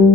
Oh,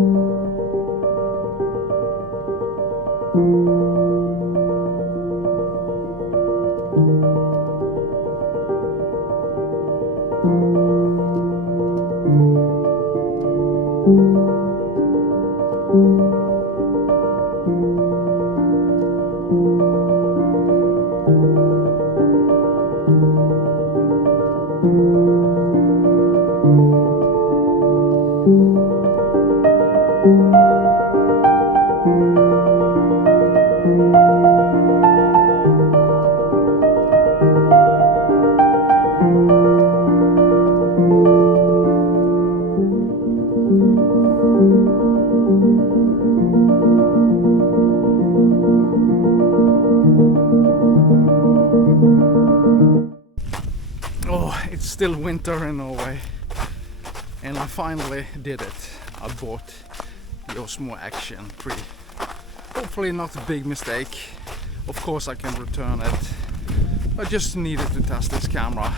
it's still winter in Norway, and I finally did it. I bought the Osmo Action 3. Hopefully not a big mistake. Of course I can return it. I just needed to test this camera,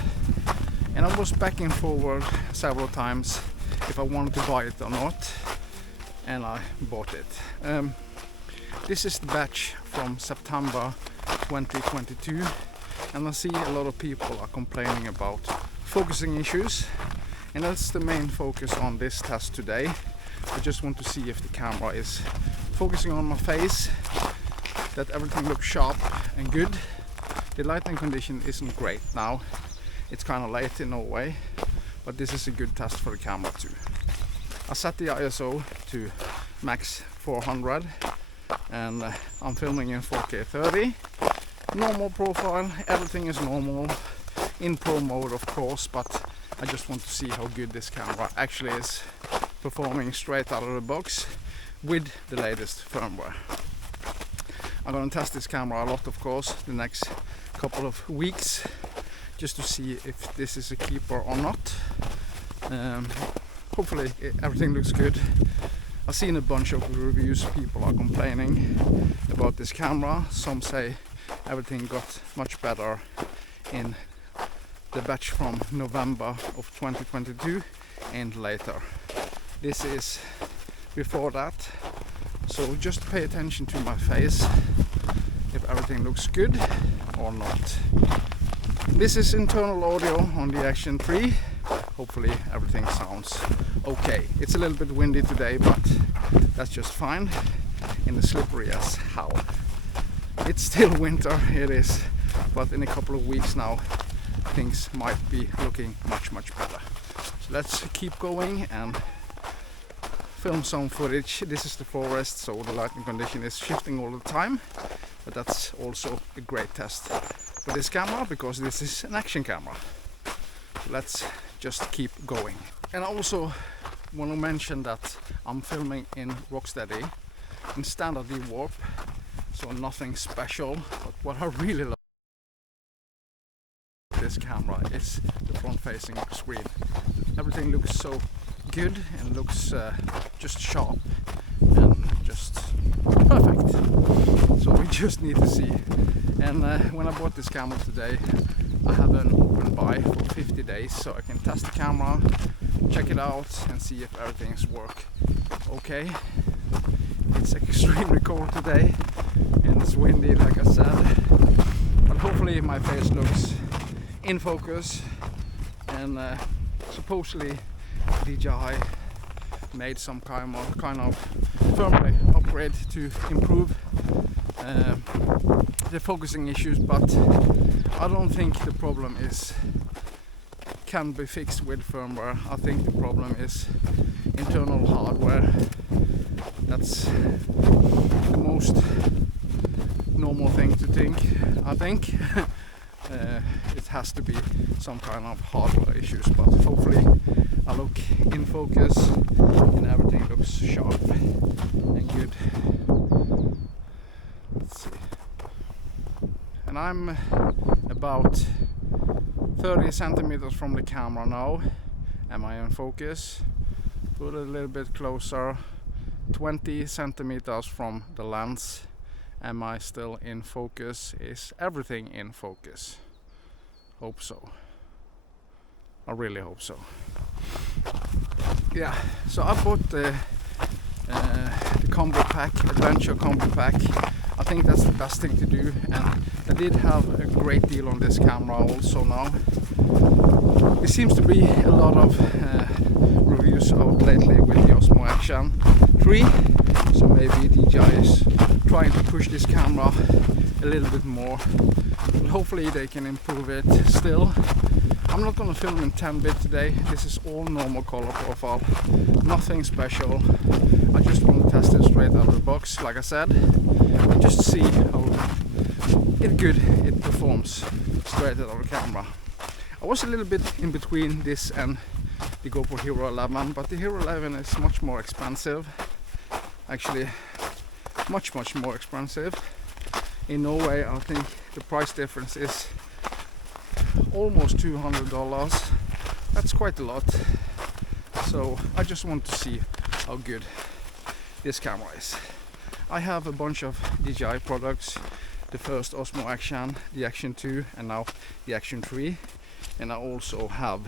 and I was back and forward several times if I wanted to buy it or not, and I bought it. This is the batch from September 2022, and I see a lot of people are complaining about focusing issues, and that's the main focus on this test today. I just want to see if the camera is focusing on my face, that everything looks sharp and good. The lighting condition isn't great now. It's kind of late in Norway, but this is a good test for the camera too. I set the ISO to max 400, and I'm filming in 4K 30. Normal profile, everything is normal. In pro mode of course, but I just want to see how good this camera actually is performing straight out of the box with the latest firmware. I'm gonna test this camera a lot, of course, the next couple of weeks, just to see if this is a keeper or not. Hopefully everything looks good. I've seen a bunch of reviews. People are complaining about this camera. Some say everything got much better in the batch from November of 2022 and later. This is before that, so just pay attention to my face if everything looks good or not. This is internal audio on the Action 3. Hopefully everything sounds okay. It's a little bit windy today, but that's just fine, and slippery as hell. It's still winter, it is, but in a couple of weeks now things might be looking much better. So let's keep going and film some footage. This is the forest, so the lighting condition is shifting all the time, but that's also a great test for this camera because this is an action camera. So let's just keep going. And I also want to mention that I'm filming in Rocksteady in standard warp, so nothing special, but what I really love this camera is the front facing screen. Everything looks so good and looks just sharp and just perfect, so we just need to see. And when I bought this camera today, I have an open buy for 50 days, so I can test the camera, check it out and see if everything's work okay. It's extremely cold today and it's windy, like I said, but hopefully my face looks in focus. And supposedly DJI made some kind of firmware upgrade to improve the focusing issues, but I don't think the problem can be fixed with firmware. I think the problem is internal hardware. That's the most normal thing to think, I think. It has to be some kind of hardware issues, but hopefully I look in focus and everything looks sharp and good. Let's see. And I'm about 30 centimeters from the camera now. Am I in focus? Put it a little bit closer. 20 centimeters from the lens. Am I still in focus? Is everything in focus? Hope so. I really hope so. Yeah, so I bought the combo pack, adventure combo pack. I think that's the best thing to do, and I did have a great deal on this camera also now. There seems to be a lot of reviews out lately with the Osmo Action 3, so maybe DJI is trying to push this camera a little bit more. But hopefully they can improve it still. I'm not gonna film in 10-bit today. This is all normal color profile, nothing special. I just want to test it straight out of the box, like I said, and just see how good it performs straight out of the camera. I was a little bit in between this and the GoPro Hero 11, but the Hero 11 is much more expensive. Actually, much more expensive. In Norway, I think the price difference is almost $200. That's quite a lot. So I just want to see how good this camera is. I have a bunch of DJI products. The first Osmo Action, the Action 2, and now the Action 3. And I also have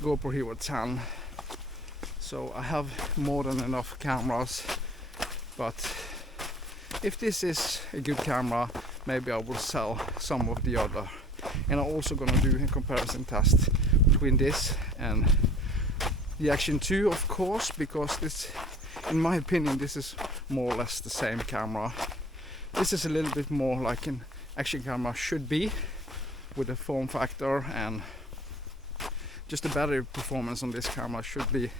GoPro Hero 10. So I have more than enough cameras. But if this is a good camera, maybe I will sell some of the other. And I'm also gonna do a comparison test between this and the Action 2, of course, because this, in my opinion, this is more or less the same camera. This is a little bit more like an action camera should be, with the form factor, and just the battery performance on this camera should be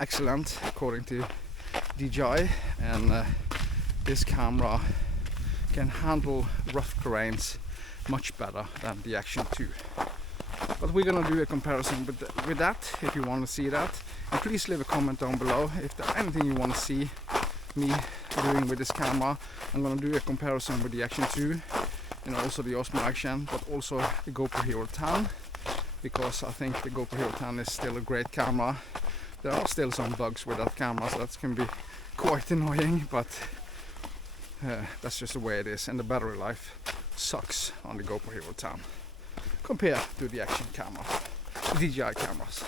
excellent according to DJI, and this camera can handle rough terrains much better than the Action 2. But we're gonna do a comparison with that, if you want to see that. And please leave a comment down below if there's anything you want to see me doing with this camera. I'm gonna do a comparison with the Action 2 and also the Osmo Action, but also the GoPro Hero 10, because I think the GoPro Hero 10 is still a great camera. There are still some bugs with that camera, so that can be quite annoying, but that's just the way it is, and the battery life sucks on the GoPro Hero 10 compared to the Action camera, the DJI cameras.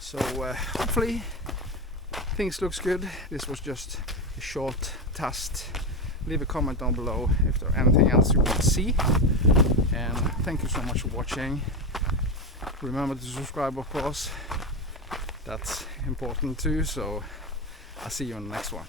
So hopefully things looks good. This was just a short test. Leave a comment down below if there's anything else you want to see, and thank you so much for watching. Remember to subscribe, of course, that's important too. So I'll see you on the next one.